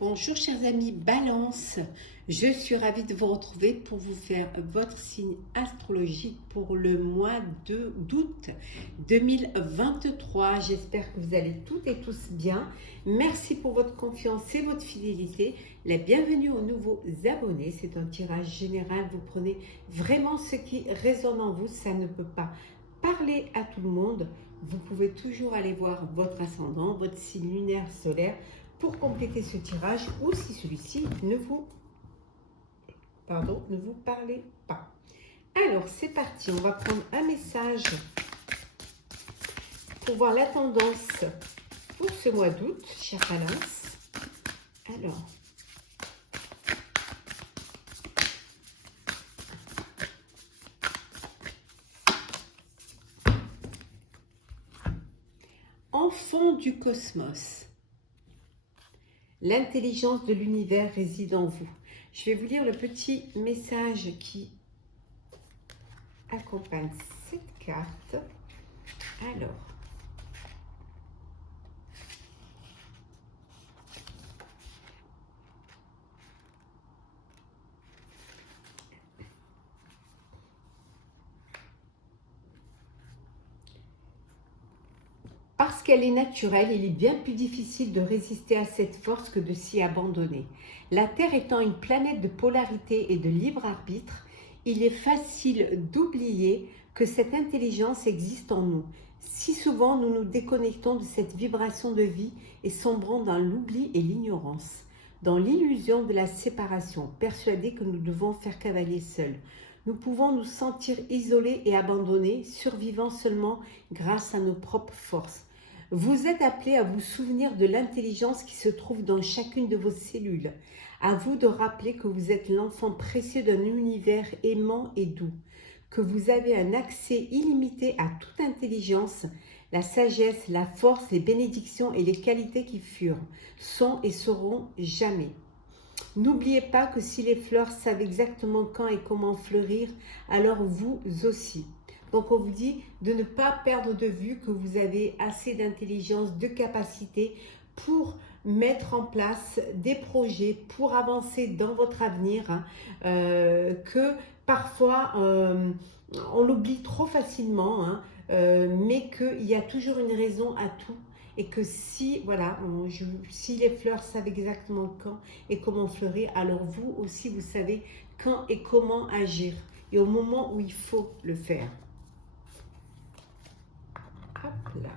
Bonjour chers amis Balance, je suis ravie de vous retrouver pour vous faire votre signe astrologique pour le mois d'août 2023. J'espère que vous allez toutes et tous bien. Merci pour votre confiance et votre fidélité. La bienvenue aux nouveaux abonnés. C'est un tirage général. Vous prenez vraiment ce qui résonne en vous. Ça ne peut pas parler à tout le monde. Vous pouvez toujours aller voir votre ascendant, votre signe lunaire solaire pour compléter ce tirage ou si celui-ci ne vous parlez pas. Alors, c'est parti. On va prendre un message pour voir la tendance pour ce mois d'août, chère Balance. Alors, enfant du cosmos. L'intelligence de l'univers réside en vous. Je vais vous lire le petit message qui accompagne cette carte. Alors, parce qu'elle est naturelle, il est bien plus difficile de résister à cette force que de s'y abandonner. La Terre étant une planète de polarité et de libre arbitre, il est facile d'oublier que cette intelligence existe en nous. Si souvent nous nous déconnectons de cette vibration de vie et sombrons dans l'oubli et l'ignorance, dans l'illusion de la séparation, persuadés que nous devons faire cavalier seuls. Nous pouvons nous sentir isolés et abandonnés, survivant seulement grâce à nos propres forces. Vous êtes appelés à vous souvenir de l'intelligence qui se trouve dans chacune de vos cellules. À vous de rappeler que vous êtes l'enfant précieux d'un univers aimant et doux, que vous avez un accès illimité à toute intelligence, la sagesse, la force, les bénédictions et les qualités qui furent, sont et seront jamais. N'oubliez pas que si les fleurs savent exactement quand et comment fleurir, alors vous aussi. Donc on vous dit de ne pas perdre de vue que vous avez assez d'intelligence, de capacité pour mettre en place des projets, pour avancer dans votre avenir, que parfois on l'oublie trop facilement, mais qu'il y a toujours une raison à tout. Et que si, voilà, si les fleurs savent exactement quand et comment fleurir, alors vous aussi, vous savez quand et comment agir. Et au moment où il faut le faire. Hop là.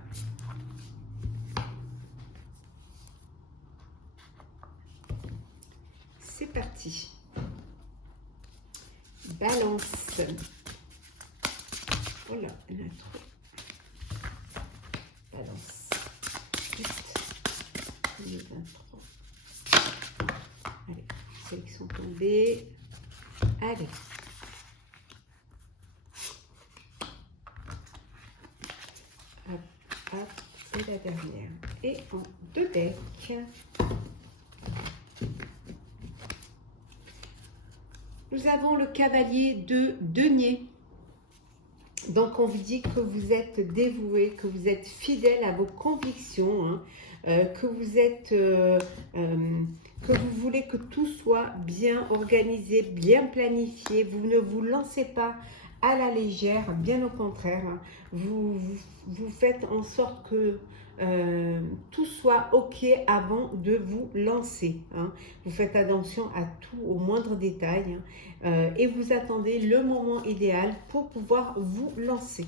C'est parti. Balance. Oh là, il y en a trop. Balance. 2023. Allez, celles qui sont tombées. Allez. Hop, hop, c'est la dernière. Et en deux decks. Nous avons le cavalier de denier. Donc, on vous dit que vous êtes dévoué, que vous êtes fidèle à vos convictions, que vous êtes, que vous voulez que tout soit bien organisé, bien planifié. Vous ne vous lancez pas à la légère, bien au contraire. Vous faites en sorte que tout soit OK avant de vous lancer. Vous faites attention à tout, au moindre détail. Et vous attendez le moment idéal pour pouvoir vous lancer.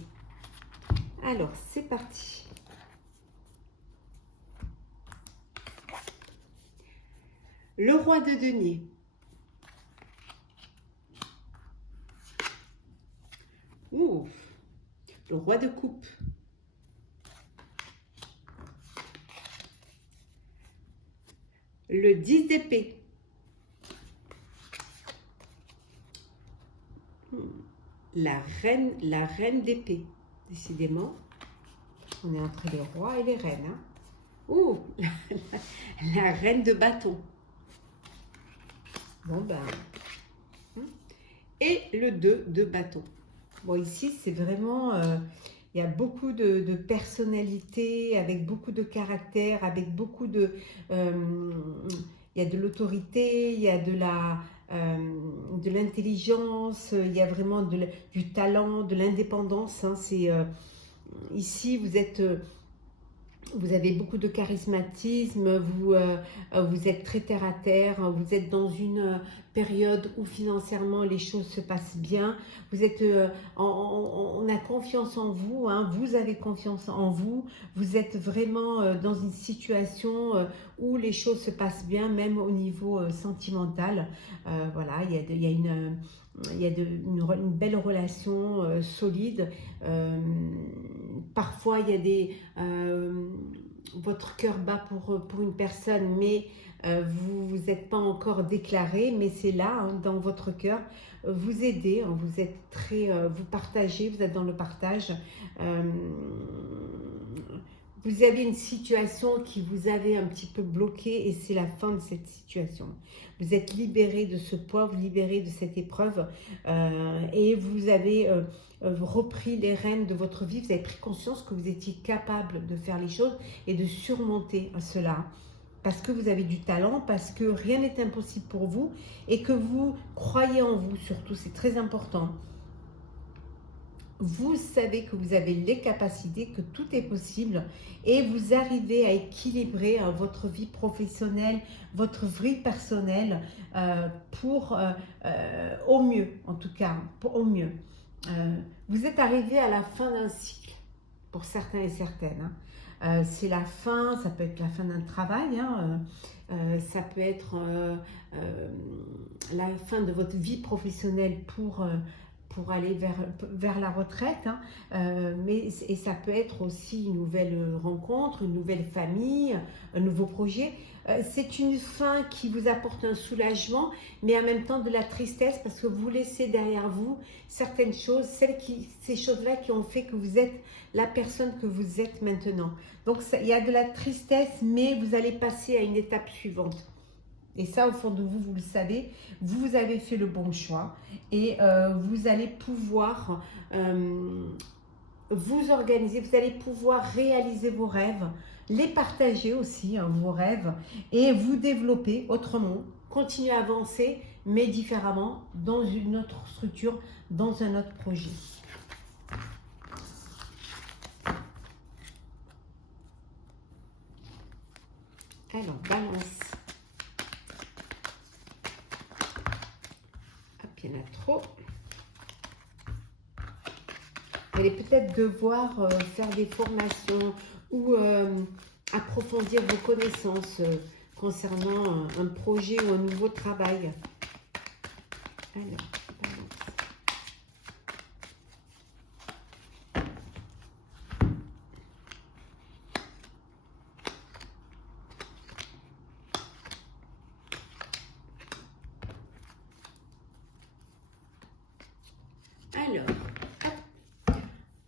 Alors, c'est parti. Le roi de denier. Ouh, le roi de coupe. Le 10 d'épée. La reine d'épée. Décidément, on est entre les rois et les reines. Ouh, la reine de bâton. Bon ben. Et le 2 de bâton. Bon, ici, c'est vraiment... il y a beaucoup de personnalité, avec beaucoup de caractère, avec beaucoup de... il y a de l'autorité, il y a de l'intelligence, il y a vraiment du talent, de l'indépendance. Hein. Ici, vous avez beaucoup de charismatisme, vous êtes très terre à terre, vous êtes dans une période où financièrement les choses se passent bien, vous êtes, on a confiance en vous, hein, vous avez confiance en vous, vous êtes vraiment dans une situation où les choses se passent bien, même au niveau sentimental. Voilà, il y a une belle relation solide. Parfois, il y a votre cœur bat pour une personne, mais vous n'êtes pas encore déclaré, mais c'est là, hein, dans votre cœur, vous aidez, hein, vous êtes vous partagez, vous êtes dans le partage. Euh, vous avez une situation qui vous avait un petit peu bloqué et c'est la fin de cette situation. Vous êtes libéré de ce poids, vous libérez de cette épreuve et vous avez repris les rênes de votre vie. Vous avez pris conscience que vous étiez capable de faire les choses et de surmonter cela. Parce que vous avez du talent, parce que rien n'est impossible pour vous et que vous croyez en vous surtout, c'est très important. Vous savez que vous avez les capacités, que tout est possible et vous arrivez à équilibrer votre vie professionnelle, votre vie personnelle au mieux, en tout cas, au mieux. Vous êtes arrivé à la fin d'un cycle, pour certains et certaines. Hein. C'est la fin, ça peut être la fin d'un travail, hein, ça peut être la fin de votre vie professionnelle pour aller vers la retraite, hein. Et ça peut être aussi une nouvelle rencontre, une nouvelle famille, un nouveau projet. C'est une fin qui vous apporte un soulagement, mais en même temps de la tristesse parce que vous laissez derrière vous certaines choses, ces choses-là qui ont fait que vous êtes la personne que vous êtes maintenant. Donc il y a de la tristesse, mais vous allez passer à une étape suivante. Et ça, au fond de vous, vous le savez, vous avez fait le bon choix et vous allez pouvoir vous organiser, vous allez pouvoir réaliser vos rêves, les partager aussi, hein, vos rêves, et vous développer autrement, continuer à avancer, mais différemment, dans une autre structure, dans un autre projet. Alors, balance. Il y en a trop. Vous allez peut-être devoir faire des formations ou approfondir vos connaissances concernant un projet ou un nouveau travail. Alors,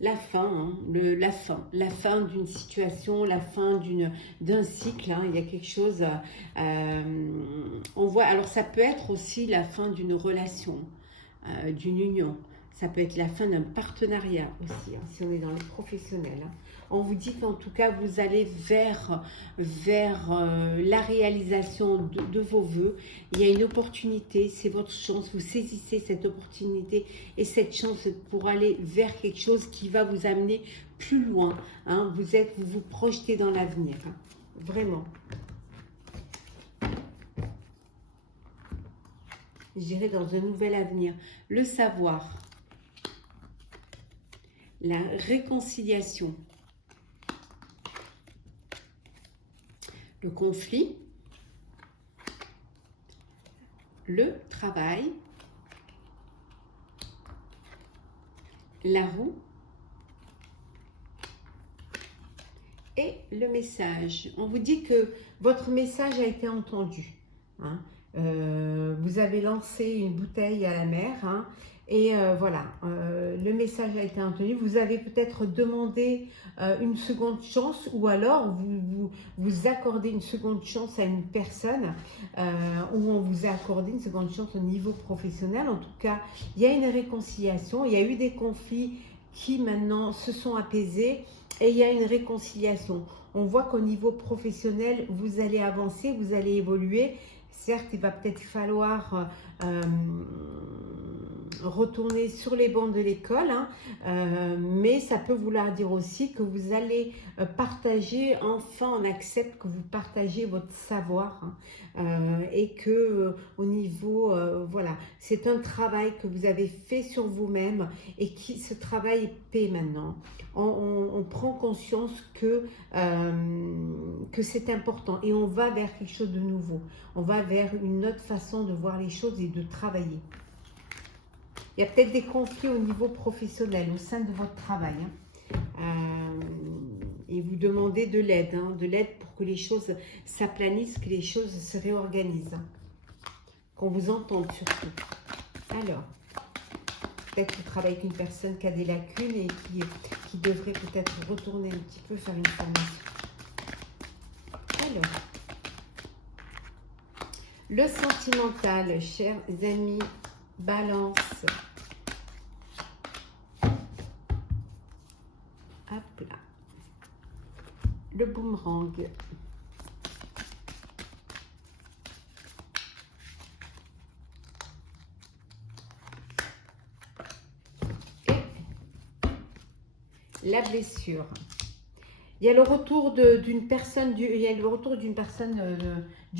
la fin, hein, la fin d'une situation, la fin d'un cycle. Hein, il y a quelque chose. On voit. Alors ça peut être aussi la fin d'une relation, d'une union. Ça peut être la fin d'un partenariat aussi, hein, si on est dans le professionnel. Hein. On vous dit qu'en tout cas, vous allez vers la réalisation de vos vœux. Il y a une opportunité, c'est votre chance. Vous saisissez cette opportunité et cette chance pour aller vers quelque chose qui va vous amener plus loin. Hein. Vous vous projetez dans l'avenir, hein. Vraiment. Je dirais dans un nouvel avenir. Le savoir. La réconciliation, le conflit, le travail, la roue et le message. On vous dit que votre message a été entendu. Hein. Vous avez lancé une bouteille à la mer, hein, et voilà, le message a été entendu. Vous avez peut-être demandé une seconde chance ou alors vous accordez une seconde chance à une personne ou on vous a accordé une seconde chance au niveau professionnel. En tout cas, il y a une réconciliation, il y a eu des conflits qui maintenant se sont apaisés et il y a une réconciliation. On voit qu'au niveau professionnel, vous allez avancer, vous allez évoluer Certes, il va peut-être falloir retourner sur les bancs de l'école, hein, mais ça peut vouloir dire aussi que vous allez partager, enfin on accepte que vous partagez votre savoir, hein, et que au niveau, voilà, c'est un travail que vous avez fait sur vous-même et qui, ce travail paie maintenant. On prend conscience que c'est important et on va vers quelque chose de nouveau. On va vers une autre façon de voir les choses et de travailler. Il y a peut-être des conflits au niveau professionnel, au sein de votre travail. Hein. Et vous demandez de l'aide, hein, de l'aide pour que les choses s'aplanissent, que les choses se réorganisent. Hein. Qu'on vous entende surtout. Alors, peut-être que vous travaillez avec une personne qui a des lacunes et qui devrait peut-être retourner un petit peu, faire une formation. Alors, le sentimental, chers amis, Balance. Hop là. Le boomerang. Et la blessure. Il y a le retour d'une personne, du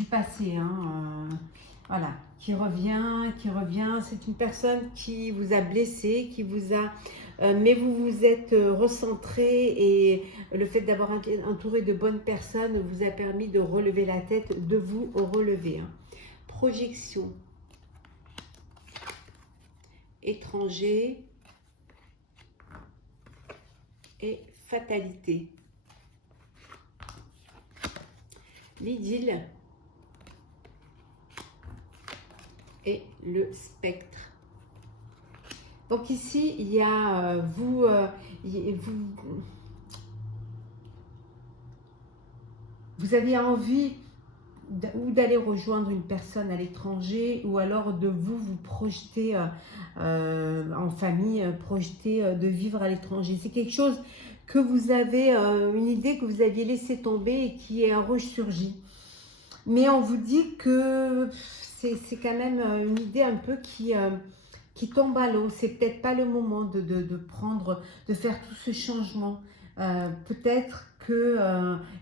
passé, hein, voilà, qui revient. C'est une personne qui vous a blessé, qui vous a, mais vous vous êtes recentré et le fait d'avoir entouré de bonnes personnes vous a permis de relever la tête, de vous relever. Hein. Projection, étranger et fatalité. L'idylle et le spectre. Donc ici, il y a vous avez envie ou d'aller rejoindre une personne à l'étranger ou alors de vous projeter en famille, projeter de vivre à l'étranger. C'est quelque chose que vous avez, une idée que vous aviez laissé tomber et qui est ressurgie. Mais on vous dit que c'est quand même une idée un peu qui tombe à l'eau. C'est peut-être pas le moment de faire tout ce changement. Peut-être que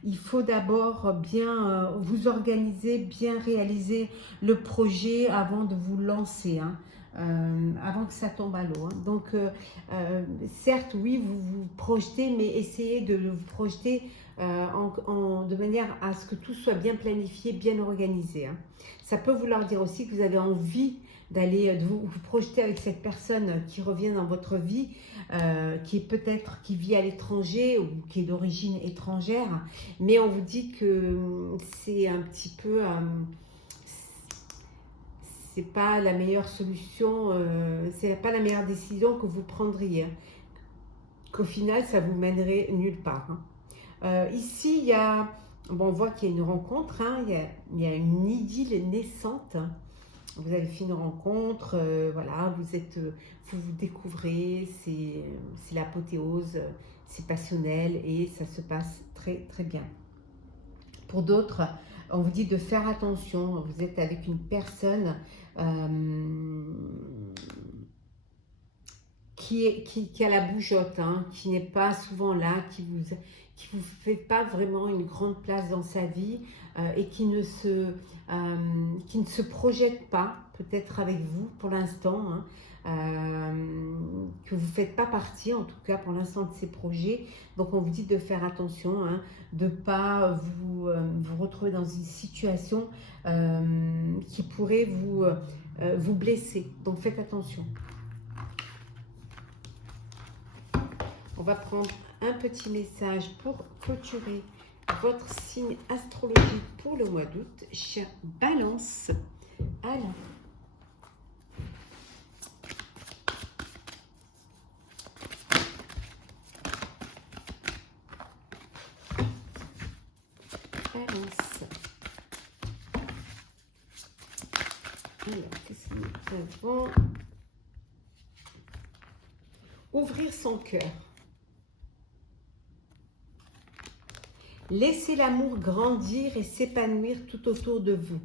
il faut d'abord bien vous organiser, bien réaliser le projet avant de vous lancer. Hein. Avant que ça tombe à l'eau. Hein. Donc, certes, oui, vous vous projetez, mais essayez de vous projeter de manière à ce que tout soit bien planifié, bien organisé. Hein. Ça peut vouloir dire aussi que vous avez envie d'aller vous projeter avec cette personne qui revient dans votre vie, qui est peut-être qui vit à l'étranger ou qui est d'origine étrangère, mais on vous dit que c'est un petit peu c'est pas la meilleure solution, c'est pas la meilleure décision que vous prendriez. Qu'au final, ça vous mènerait nulle part. Hein. Ici, il y a, bon, on voit qu'il y a une rencontre, hein, il y a une idylle naissante. Vous avez fait une rencontre, voilà, vous découvrez, c'est l'apothéose, c'est passionnel et ça se passe très très bien. Pour d'autres, on vous dit de faire attention, vous êtes avec une personne qui a la bougeotte, hein, qui n'est pas souvent là, qui vous fait pas vraiment une grande place dans sa vie et qui ne se projette pas peut-être avec vous pour l'instant, hein, que vous ne faites pas partie en tout cas pour l'instant de ces projets. Donc on vous dit de faire attention, hein, de ne pas vous retrouver dans une situation qui pourrait vous blesser. Donc faites attention. On va prendre un petit message pour clôturer votre signe astrologique pour le mois d'août, chère Balance. Alors, Balance. Alors, qu'est-ce que nous avons? Ouvrir son cœur. Laissez l'amour grandir et s'épanouir tout autour de vous.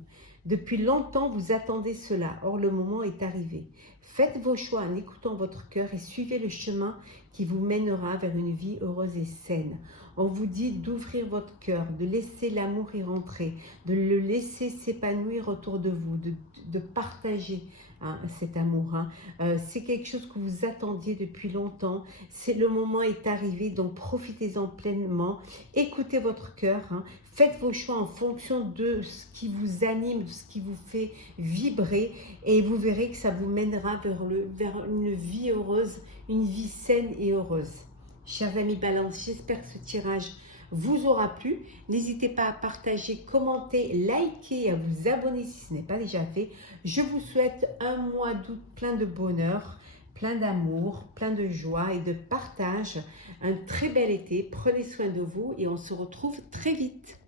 Depuis longtemps, vous attendez cela. Or, le moment est arrivé. Faites vos choix en écoutant votre cœur et suivez le chemin qui vous mènera vers une vie heureuse et saine. On vous dit d'ouvrir votre cœur, de laisser l'amour y rentrer, de le laisser s'épanouir autour de vous, de partager cet amour. C'est quelque chose que vous attendiez depuis longtemps. Le moment est arrivé, donc profitez-en pleinement. Écoutez votre cœur. Faites vos choix en fonction de ce qui vous anime, de ce qui vous fait vibrer, et vous verrez que ça vous mènera vers une vie heureuse, une vie saine et heureuse. Chers amis Balance, j'espère que ce tirage vous aura plu. N'hésitez pas à partager, commenter, liker et à vous abonner si ce n'est pas déjà fait. Je vous souhaite un mois d'août plein de bonheur, plein d'amour, plein de joie et de partage. Un très bel été. Prenez soin de vous et on se retrouve très vite.